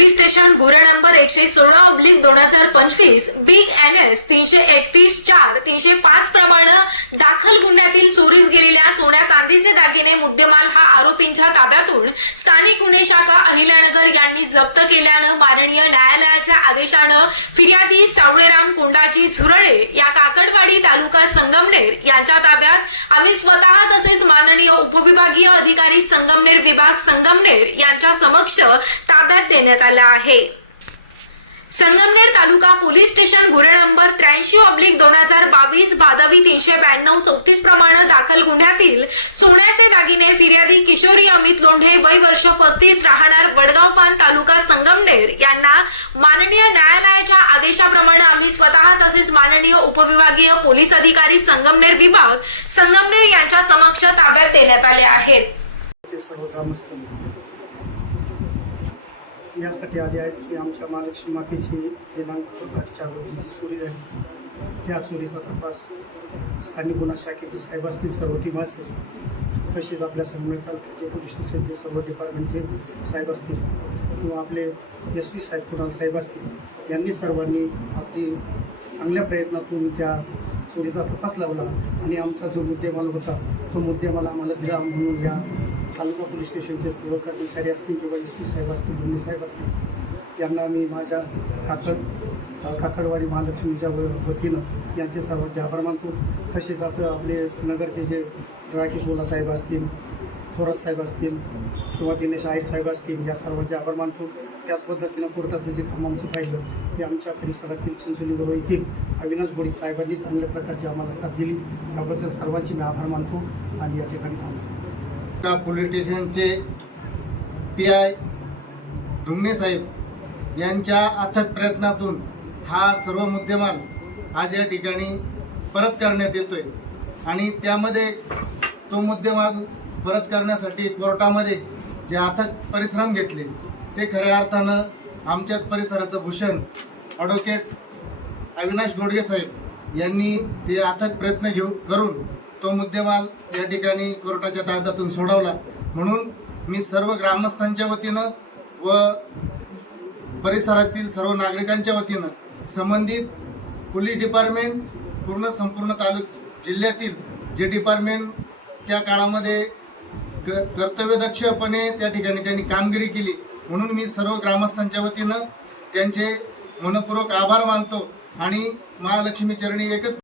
Police station गुन्हा number एकशे सोळा ऑब्लिक दोन हजार पंचवीस बी एन एस तीनशे एकतीस चार तीनशे पाच प्रमाणे दाखल गुन्ह्यातील चोरीस गेलेल्या सोन्या चांदीचे दागिने मुद्देमाल हा आरोपींच्या ताब्यातून स्थानिक गुन्हे शाखा अहिल्यानगर यांनी जप्त केल्यानं माननीय न्यायालयाच्या आदेशानं फिर्यादी सावळेराम कोंडाची झुरळे या संगमनेर यांच्या ताब्यात आम्ही स्वतः तसेच माननीय उपविभागीय अधिकारी संगमनेर विभाग संगमनेर यांच्या समक्ष ताब्यात देण्यात आला आहे. संगमनेर तालुका पोलीस स्टेशन गुन्हे नंबर त्र्याऐंशी ऑब्लिक दोन हजार बावीस बादावी तीनशे ब्याण्णव चौतीस दाखल गुन्ह्यातील सोन्याचे दागिने फिर्यादी किशोरी अमित लोंढे वय वर्ष पस्तीस राहणार वडगाव पान तालुका संगमनेर यांना माननीय न्यायालयाच्या आदेशाप्रमाणे आम्ही स्वतः तसेच माननीय उपविभागीय पोलीस अधिकारी संगमनेर विभाग संगमनेर यांच्या समक्ष ताब्यात देण्यात आले आहेत. यासाठी आले आहेत की आमच्या महालक्ष्मी मातेची दिनांक आठच्या रोजी चोरी झाली. त्या चोरीचा तपास स्थानिक गुन्हा शाखेचे साहेब असतील सर्व टीम असेल तसेच आपल्या संगमेर तालुक्याचे पोलीस स्टेशनचे सर्व डिपार्टमेंटचे साहेब असतील किंवा आपले एस पी साहेब कुणाल साहेब असतील यांनी सर्वांनी अगदी चांगल्या प्रयत्नातून त्या चोरीचा तपास लावला आणि आमचा जो मुद्देमाल होता तो मुद्देमाल आम्हाला दिला म्हणून या तालुका पोलीस स्टेशनचे सर्व कर्मचारी असतील किंवा एस पी साहेब असतील दोन्ही साहेब असतील यांना मी माझ्या काकड काकडवाडी महालक्ष्मीच्या व- वतीनं यांचे सर्वांचे आभार मानतो. तसेच आप आपले नगरचे जे राकेश ओला साहेब असतील थोरात साहेब असतील किंवा दिनेश आयर साहेब असतील या सर्वांचे आभार मानतो. त्याच पद्धतीनं कोर्टाचं जे काम आमचं पाहिलं ते आमच्या परिसरातील चिंचोली येथील अविनाश गोडी साहेबांनी चांगल्या प्रकारची आम्हाला साथ दिली. याबद्दल सर्वांचे मी आभार मानतो आणि या ठिकाणी थांबतो. त्या पोलीस स्टेशनचे पी आय धुमणे साहेब यांच्या अथक प्रयत्नातून हा सर्व मुद्देमाल आज या ठिकाणी परत करण्यात येतोय. आणि त्यामध्ये तो मुद्देमाल परत करण्यासाठी कोर्टामध्ये जे अथक परिश्रम घेतले ते खऱ्या अर्थानं आमच्याच परिसराचं भूषण ॲडव्होकेट अविनाश गोडगे साहेब यांनी ते अथक प्रयत्न घेऊ करून तो मुद्देमाल या ठिकाणी कोर्टाच्या ताब्यातून सोडवला. म्हणून मी सर्व ग्रामस्थांच्या वतीनं व परिसरातील सर्व नागरिकांच्या वतीनं संबंधित पोलीस डिपार्टमेंट पूर्ण संपूर्ण तालुक जिल्ह्यातील जे डिपार्टमेंट त्या काळामध्ये क कर्तव्यदक्षपणे त्या ठिकाणी त्यांनी कामगिरी केली. म्हणून मी सर्व ग्रामस्थांच्या वतीनं त्यांचे मनपूर्वक आभार मानतो आणि महालक्ष्मी चरणी एकच